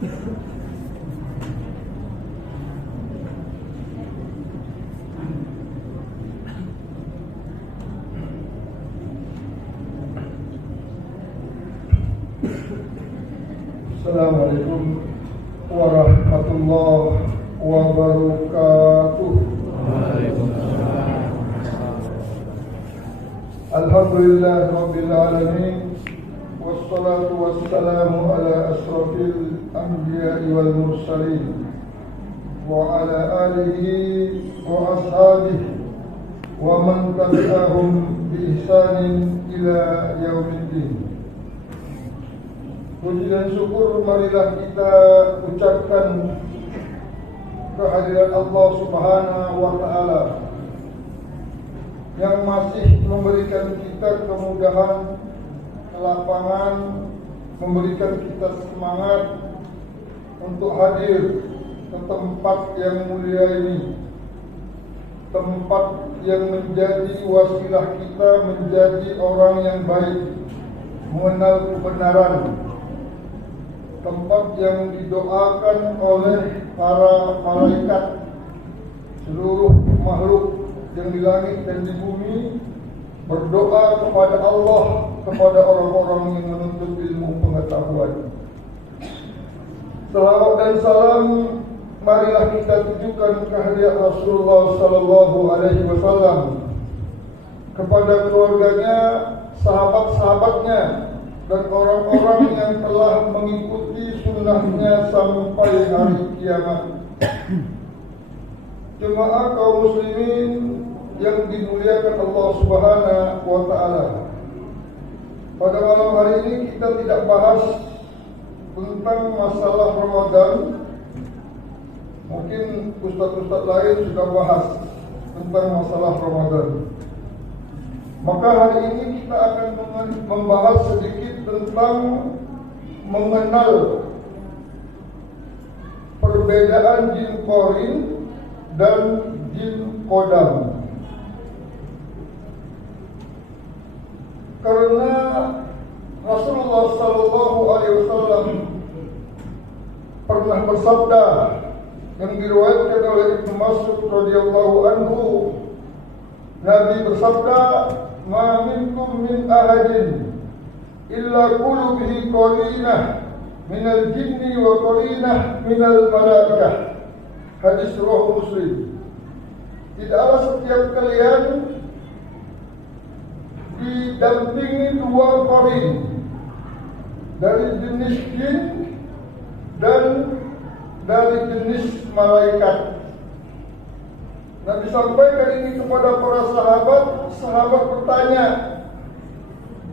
Assalamualaikum warahmatullahi wabarakatuh. Alhamdulillah rabbil alamin, wassalatu wassalamu ala asrafil anbiya'i wal mursalin wa ala alihi wa ashabihi wa man tabi'ahum bi ihsanin ila yaumiddin. Puji dan syukur marilah kita ucapkan kehadiran Allah Subhanahu wa Ta'ala yang masih memberikan kita kemudahan, kelapangan, memberikan kita semangat untuk hadir ke tempat yang mulia ini, tempat yang menjadi wasilah kita menjadi orang yang baik, mengenal kebenaran, tempat yang didoakan oleh para malaikat, seluruh makhluk yang di langit dan di bumi berdoa kepada Allah, kepada orang-orang yang menuntut ilmu pengetahuan. Salawat dan salam marilah kita tujukan kehadirat Rasulullah sallallahu alaihi wasallam, kepada keluarganya, sahabat-sahabatnya, dan orang-orang yang telah mengikuti sunnahnya sampai hari kiamat. Jemaah kaum muslimin yang dimuliakan Allah Subhanahu wa Ta'ala, pada malam hari ini kita tidak bahas tentang masalah Ramadan. Mungkin ustaz-ustaz lain sudah bahas tentang masalah Ramadan. Maka hari ini kita akan membahas sedikit tentang mengenal perbedaan jin qarin dan jin qadam. Karena Rasulullah sallallahu alaihi wasallam pernah bersabda yang diriwayatkan oleh Ibnu Mas'ud radhiyallahu anhu, Nabi bersabda, "Ma minkum min ahadin illa qulu bihi qarinah minal jinni wa qarinah minal malaikah." Hadis riwayat Muslim. Tidaklah setiap kalian didampingi dua qarin dari jenis jin dan dari jenis malaikat. Nabi sampaikan ini kepada para sahabat. Sahabat bertanya,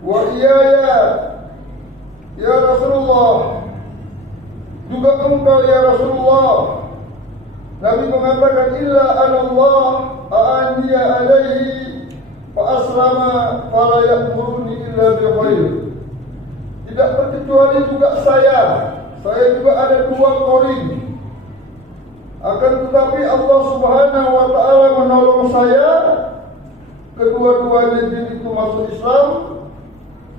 "Wa iyaya ya Rasulullah, juga engkau ya Rasulullah?" Nabi mengatakan, "Illa anallah a'aniya alaihi fa aslama fala ya'muruni illa bi khair." Tidak terkecuali juga saya juga ada dua qarin. Akan tetapi Allah Subhanahu wa Ta'ala menolong saya, kedua-duanya jin itu masuk Islam,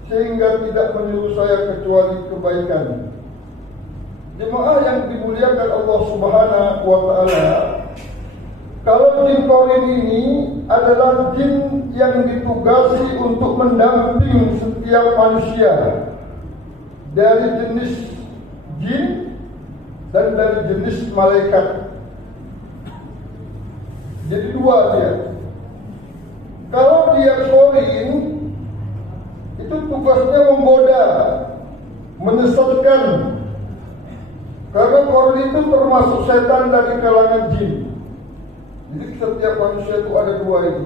sehingga tidak menyuruh saya kecuali kebaikan. Jemaah yang dimuliakan Allah Subhanahu wa Ta'ala, kalau jin qarin ini adalah jin yang ditugasi untuk mendamping setiap manusia dari jenis jin dan dari jenis malaikat. Jadi dua dia. Kalau dia qarin, itu tugasnya menggoda, menyesatkan. Karena qarin itu termasuk setan dari kalangan jin. Jadi setiap manusia itu ada dua ini.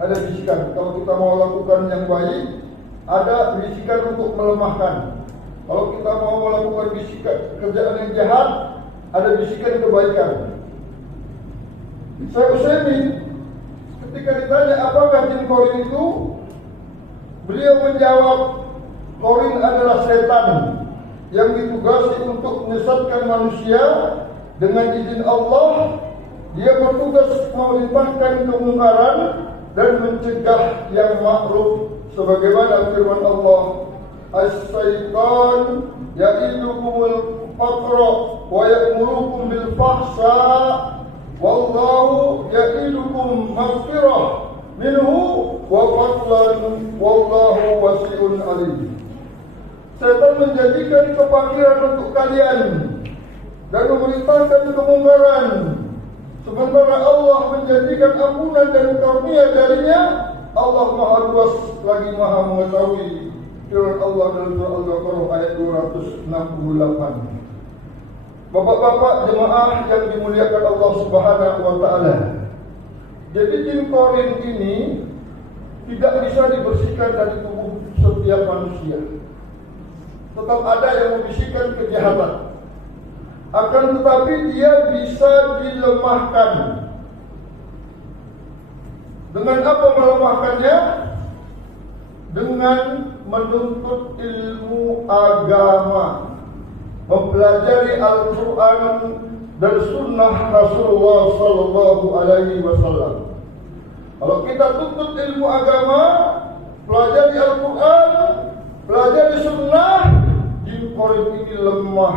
Ada bisikan. Kalau kita mau lakukan yang baik, ada bisikan untuk melemahkan. Kalau kita mau melakukan bisikan kerjaan yang jahat, ada bisikan kebaikan. Saya Utsaimin ketika ditanya apakah jin qarin itu, beliau menjawab, qarin adalah setan yang ditugasi untuk menyesatkan manusia dengan izin Allah. Dia bertugas memerintahkan kemungkaran dan mencegah yang ma'ruf, sebagaimana firman Allah, "As-syaitan ya'idukumul faqra wa ya'murukum bil fahsya wallahu ya'idukum maghfirah minhu wa fadlan wallahu wasi'un alim. Setan menjadikan kefakiran untuk kalian dan memerintahkan kemungkaran, sementara Allah menjadikan ampunan dan karunia darinya. Allah Maha Luas lagi Maha mengetahui. Firman Allah dalam surah Al-Baqarah ayat 268. Bapak-bapak jemaah yang dimuliakan Allah Subhanahu wa taala. Jadi jin korin ini tidak bisa dibersihkan dari tubuh setiap manusia. Tetap ada yang membisikkan kejahatan. Akan tetapi dia bisa dilemahkan. Dengan apa melemahkannya? Dengan menuntut ilmu agama, mempelajari Al-Quran dan Sunnah Rasulullah Sallallahu Alaihi Wasallam. Kalau kita tuntut ilmu agama, pelajari Al-Quran, pelajari Sunnah, jin korin ini lemah.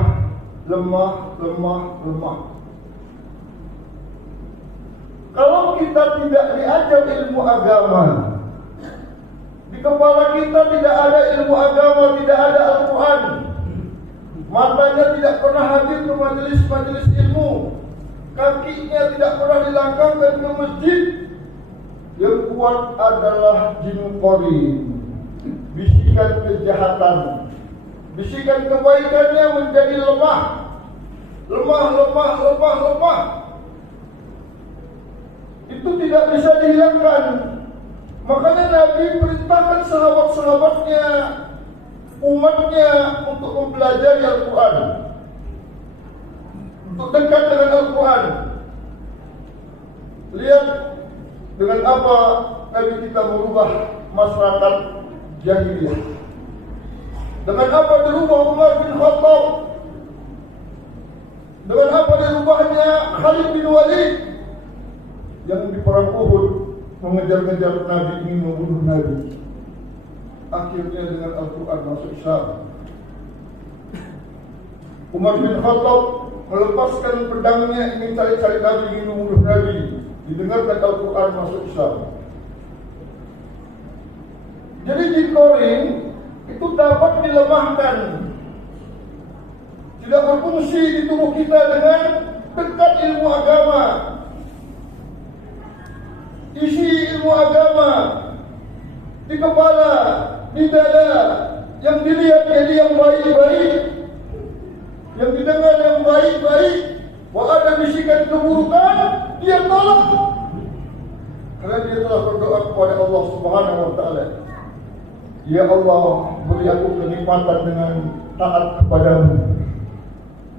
Kalau kita tidak diajar ilmu agama, di kepala kita tidak ada ilmu agama, tidak ada Al-Quran, matanya tidak pernah hadir ke majelis-majelis ilmu, kakinya tidak pernah dilangkahkan ke masjid, yang kuat adalah jin korin. Bisikan kejahatan, bisikan kebaikannya menjadi lemah. Itu tidak bisa dihilangkan. Makanya Nabi perintahkan sahabat-sahabatnya, umatnya untuk mempelajari Al-Quran, untuk dekat dengan Al-Quran. Lihat dengan apa Nabi kita merubah masyarakat jahiliyah. Dengan apa dirubah Umar bin Khattab? Dengan apa dirubahnya Khalid bin Walid yang di perang Uhud mengejar-ngejar Nabi, ingin membunuh Nabi. Akhirnya dengan Al-Quran masuk Islam. Umar bin Khattab melepaskan pedangnya, ingin cari-cari Nabi, ingin membunuh Nabi. Didengarkan Al-Quran masuk Islam. Jadi jin korin itu dapat dilemahkan, tidak berfungsi di tubuh kita dengan dekat ilmu agama. Isi ilmu agama di kepala, di dada, yang dilihat jadi yang baik-baik, yang didengar yang baik-baik. Wah, ada bisikan keburukan, dia tolak, karena dia telah berdoa kepada Allah Subhanahu wa taala. Ya Allah, beri aku kenikmatan dengan taat kepadamu.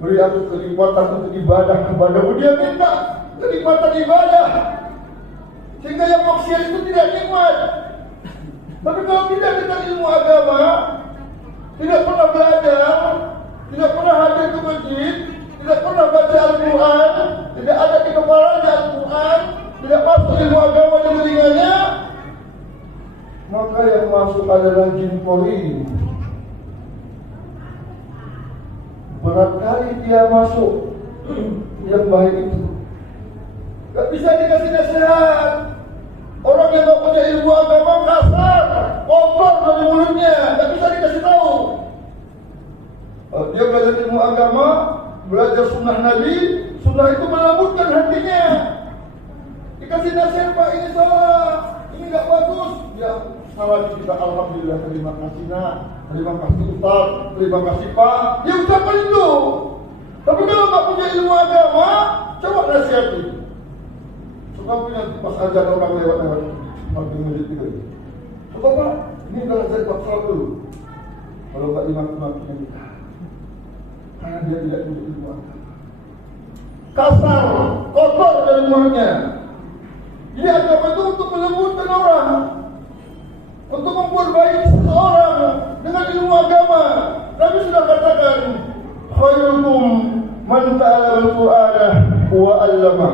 Beri aku kenikmatan untuk ibadah kepadamu. Dia minta kenikmatan ibadah, sehingga yang maksiat itu tidak nikmat. Tapi kalau tidak dengan ilmu agama, tidak pernah belajar, tidak pernah hadir ke masjid, tidak pernah baca Al-Quran, tidak ada di kepalanya Al-Quran, tidak masuk ilmu agama di telinganya, maka yang masuk adalah jin korin. Berat kali dia masuk yang baik itu. Gak bisa dikasih nasihat. Orang yang gak punya ilmu agama kasar, kotor dari mulutnya, gak bisa dikasih tahu. Dia belajar ilmu agama, belajar sunnah Nabi, sunnah itu melembutkan hatinya. Dikasih nasihat, Pak, ini salah, ini gak bagus. Ya, salah kita, alhamdulillah, terima kasih nak, terima kasih Ustaz, terima kasih Pak. Ya ucapkan itu. Tapi kalau gak punya ilmu agama, coba nasihati. Suka punya pas ajar orang lewat-lewat makin masjid itu. Coba Pak, ini kalau saya paksa dulu. Kalau gak dimaki-makinya kita, karena dia tidak punya ilmu agama. Kasar, kotor dari mulutnya. Jadi agama itu untuk melembutkan orang, untuk memperbaiki seseorang dengan ilmu agama. Nabi sudah katakan, khairukum man ta'allama al-Qur'ana wa 'allamah.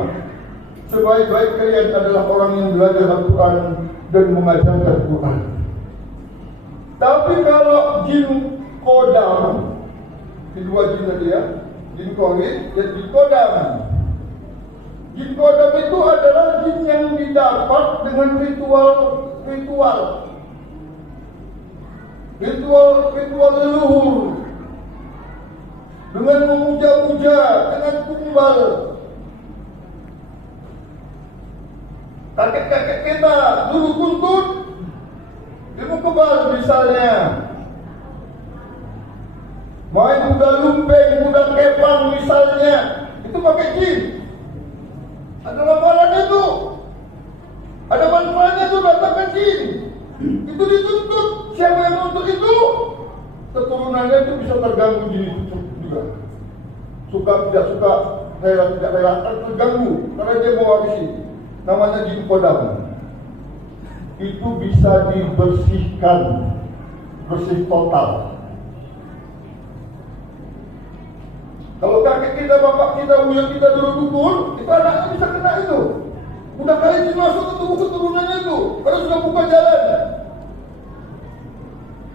Sebaik-baik kalian adalah orang yang belajar Al-Quran dan mengajarkan Al-Quran. Tapi kalau jin kodam, kedua jin tadi ya, Jin Korin dan Jin Kodam. Jin Kodam itu adalah jin yang didapat dengan ritual leluhur, dengan memuja-muja, dengan tumbal. Kakek-kakek kita dulu kuntut, ilmu kebal misalnya. Main kuda lumpeng, kuda kepang misalnya, itu pakai jin. Ada ramalannya tuh, ada manfaatnya tuh, datangkan jin. Itu dituntut. Siapa yang menuntut itu? Keturunannya itu bisa terganggu jin itu juga. Suka tidak suka, rela tidak rela, terganggu karena dia mewarisi. Namanya Jin Kodam. Itu bisa dibersihkan, bersih total. Kalau kakek kita, bapak kita, buyut kita dulu dukun, itu anaknya bisa kena itu. Udah kali jin masuk ke tubuh keturunannya itu, karena sudah buka jalan.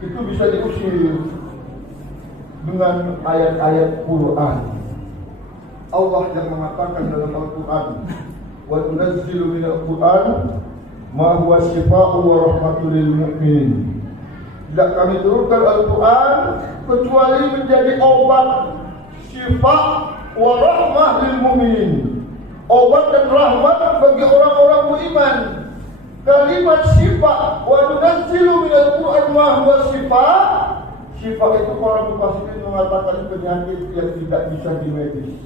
Itu bisa diusir dengan ayat-ayat Quran. Allah yang mengatakan dalam Al-Quran, wa tunazzilu minal Quran ma huwa shifaa'un wa rahmatun lil mu'minin. Tidak kami turunkan Al-Quran kecuali menjadi obat, syifa wa rahmah lil mu'minin, obat dan rahmat bagi orang-orang beriman. Kalimat syifa wa tunazzilu minal Quran ma huwa shifa'. Syifa itu para mufassirin mengatakan penyakit yang tidak bisa dimedis.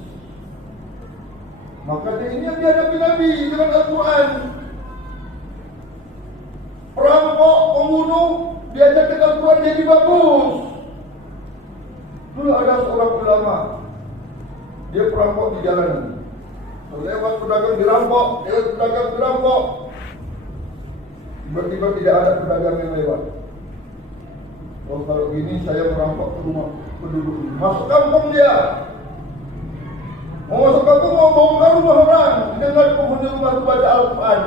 Maka ini yang dihadapi Nabi dengan Al-Quran. Perampok, pembunuh, diajarkan Al-Quran jadi bagus. Dulu ada seorang ulama, dia perampok di jalanan. Lewat pedagang dirampok, lewat pedagang dirampok. Tiba-tiba tidak ada pedagang yang lewat. Oh, kalau gini saya merampok ke rumah penduduk ini. Masuk kampung dia. Mau masuk kampung, mau bongkar rumah orang. Dengar penghuni rumah itu baca Al-Quran.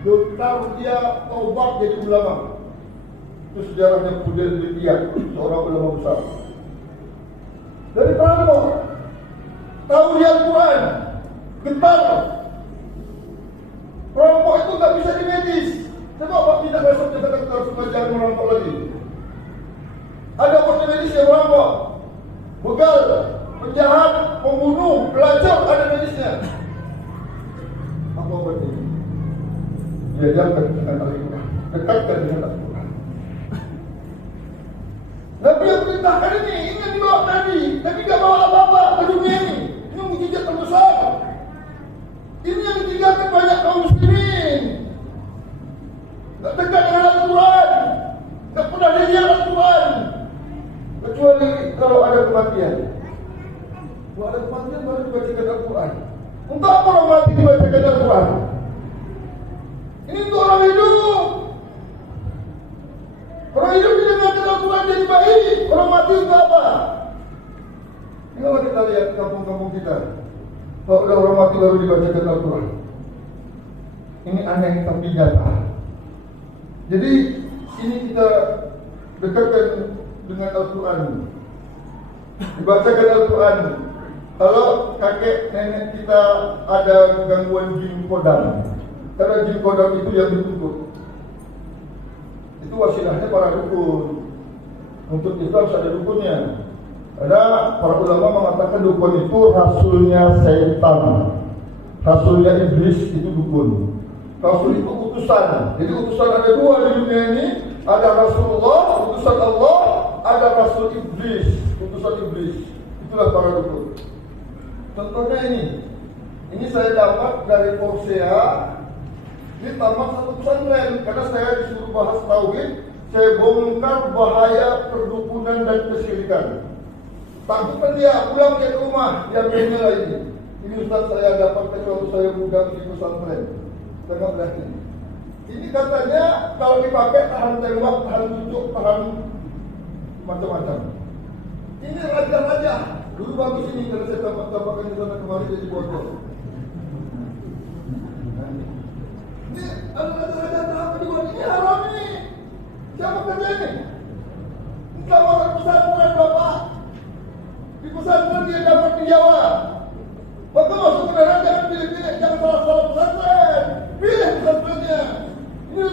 Getar dia taubat jadi ulama. Itu sejarahnya Fudel bin Iyad, seorang ulama besar. Dari perampok, tahu dia Al-Quran, getar. Perampok itu tak bisa dimedis. Sebab apa tidak besok kita getar supaya jangan merampok lagi. Ada obat medis yang merampok, begal, penjahat, pembunuh, pelacur, ada medisnya. Apa obat ini? Diajarkan dengan Al-Quran, dekatkan dengan Al-Quran. Nabi yang perintahkan ini yang dibawa Nabi. Nabi tidak bawa apa-apa ke dunia ini. Ini mukjizat terbesar. Ini yang ditinggalkan banyak kaum muslimin. Tak dekat dengan Al-Quran, tak pernah lihat Al-Quran, kecuali kalau ada kematian. Kalau ada kematian baru dibacakan Al-Quran. Untuk apa orang mati dibacakan Al-Quran? Ini untuk orang hidup. Orang hidup didengarkan Al-Quran jadi baik. Orang mati untuk apa? Ini kalau kita lihat kampung-kampung kita, kalau ada orang mati baru dibacakan Al-Quran. Ini aneh tapi nyata. Jadi ini kita dekatkan dengan Al-Quran, dibacakan Al-Quran. Kalau kakek nenek kita ada gangguan jin kodam, karena jin kodam itu yang dituntut, itu wasilahnya para dukun. Untuk Islam ada dukunnya. Ada para ulama mengatakan dukun itu rasulnya setan, rasulnya iblis itu dukun. Rasul itu utusan. Jadi utusan ada dua di dunia ini. Ada Rasulullah, utusan Allah. Ada Rasul Iblis, utusan Iblis. Itulah para dukun. Contohnya ini. Ini saya dapat dari Porsea. Ini tamat satu pesantren. Karena saya disuruh bahas tauhid, saya bongkar bahaya perdukunan dan kesyirikan. Takutkan dia pulang ke rumah, dia ambilnya lagi. Ini Ustaz saya dapat waktu saya muda di pesantren. Tengok berarti. Ini katanya kalau dipakai tahan tembak, tahan cucuk, tahan macam-macam. Ini raja-raja. Dulu bagus ini kalau saya tambahkan di sana kemarin jadi botol. Ini ada raja-raja tahap kedua. Ini haram ini. Siapa kerja ini? Ini kawasan pesantren Bapak. Di pesantren dia dapat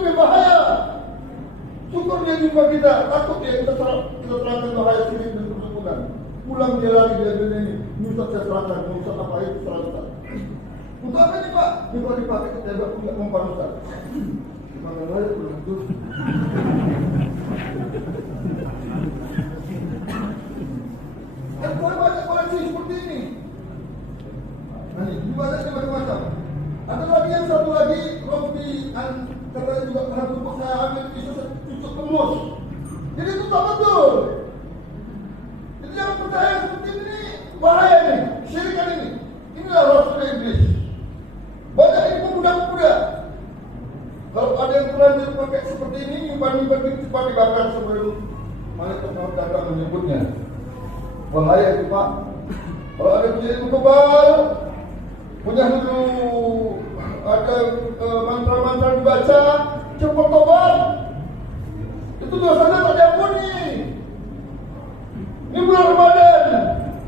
lebih bahaya. Syukur dia jumpa kita, takut dia kita terangkan bahaya sini dan perdukunan. Pulang dia lagi dia dunia ini. Ustaz saya terangkan, Ustaz apa itu terangkan. Untuk apa ini Pak? Ini kalau dipakai ke tembak tidak mempan Ustaz. Gimana lagi pulang itu? Dan banyak koleksi seperti ini. Nah ini banyak macam-macam. Ada lagi yang satu lagi, Robi katanya juga pernah tumpuk saya ambil bisa tutup tembus. Jadi itu tak betul. Jadi jangan percaya seperti ini, bahaya ini, syirikan ini. Inilah rasul iblis. Banyak ini pemuda-pemuda. Kalau ada yang terlanjur pakai seperti ini, nyimpan-nyimpan itu cepat dibakar sebelum malaikat maut datang menyebutnya. Bahaya itu Pak. Kalau ada punya itu kebal, punya dulu ada mantra-mantra dibaca, cepat tobat. Itu dosanya tak diampuni. Ini bulan Ramadan.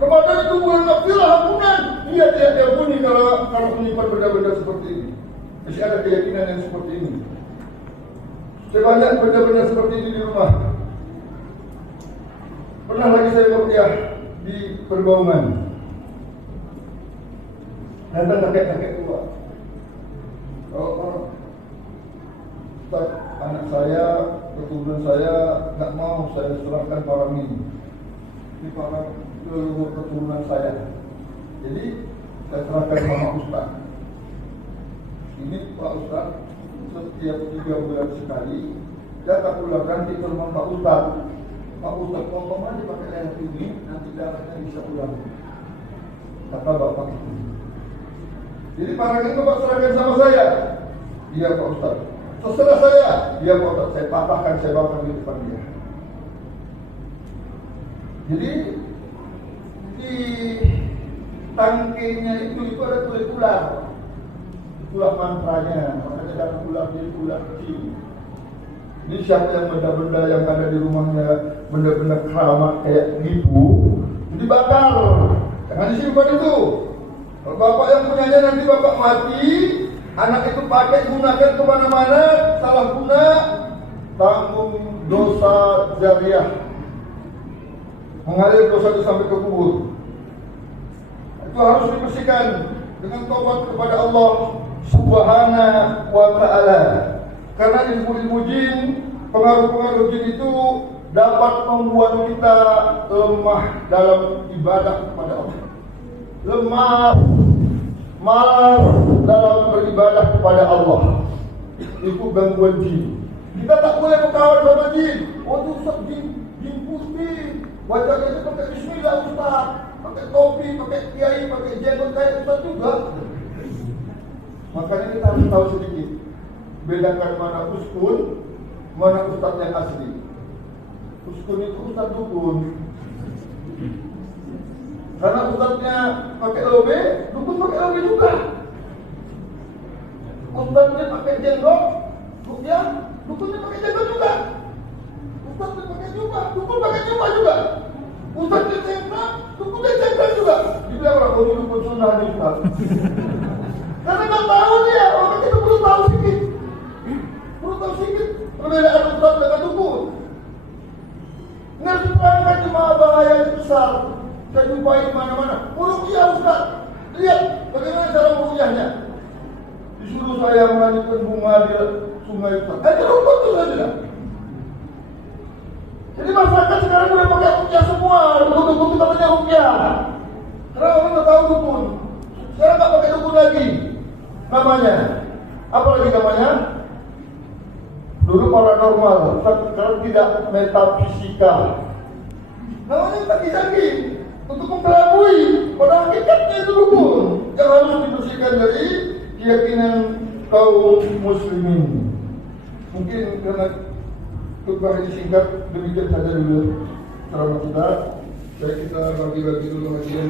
Ramadan itu bulan maghfirah, ampunan. Iya tidak diampuni kalau menyimpan benda-benda seperti ini. Masih ada keyakinan yang seperti ini. Sebanyak benda-benda seperti ini di rumah. Pernah lagi saya meruqyah di Perbaungan. Datang kakek-kakek tua. Ustaz, anak saya, keturunan saya nggak mau saya serahkan barang ini. Ini para leluhur keturunan saya. Jadi saya serahkan sama Ustaz. Ini Pak Ustaz, setiap 3 bulan sekali datang pulang ganti ke rumah Pak Ustaz. Pak Ustaz potong aja pakai leher ini, nanti darahnya bisa pulang. Kata bapak itu. Jadi barang itu Pak serahkan sama saya. Iya Pak Ustaz. Terserah saya. Iya Pak Ustaz. Saya patahkan, saya bakar di depan dia. Jadi di tangkainya itu ada kulit ular. Itulah mantranya. Makanya jangan ular jadi ular kecil. Ini siapa yang benda-benda yang ada di rumahnya, benda-benda keramat kayak gitu, dibakar. Jangan disimpan itu. Kalau bapak yang punyanya nanti bapak mati, anak itu pakai gunakan kemana-mana, salah guna, tanggung dosa jariah, mengalir dosa itu sampai ke kubur. Itu harus dibersihkan dengan taubat kepada Allah Subhanahu wa Ta'ala. Karena ilmu-ilmu jin, pengaruh-pengaruh jin itu dapat membuat kita lemah dalam ibadah kepada Allah. Lemah, malas dalam beribadah kepada Allah. Itu gangguan jin. Kita tak boleh berkawan sama jin. Oh itu Ustaz, jin putih. Bacanya itu pakai bismillah Ustaz. Pakai topi, pakai kiai, pakai jenggot kayak Ustaz juga. Makanya kita harus tahu sedikit. Bedakan mana uskun, mana Ustaz yang asli. Uskun itu Ustaz dukun. Karena Ustaznya pakai lobe, dukun pakai lobe juga. Ustaznya pakai jenggot, dukunnya pakai jenggot juga. Ustaznya pakai jubah, dukun pakai jubah juga. Ustaznya cengkrak, dukunnya cengkrak juga. Dibilang orang ini dukun sunnah nih Ustaz. Karena nggak tahu dia, orang itu perlu tahu sedikit. Perlu tahu sedikit perbedaan Ustaz dengan dukun. Nggak diterangkan jemaah bahaya yang besar. Saya jumpai di mana-mana. Meruqyah Ustaz. Lihat bagaimana cara meruqyahnya. Disuruh saya melanjutkan bunga di sungai Ustaz. Terukut itu saja. Jadi masyarakat sekarang sudah pakai ruqyah semua. Dukun-dukun kita punya ruqyah. Karena orang tidak tahu dukun. Sekarang tak pakai dukun lagi. Namanya. Apa lagi namanya? Dulu paranormal. Sekarang tidak metafisika. Namanya canggih-canggih. Untuk memperlambui pada hakikatnya itu dukun yang harus dibersihkan dari keyakinan kaum muslimin. Mungkin karena khutbah ini singkat, demikian saja dulu ceramah kita. Saya kita bagi-bagi dulu kajian.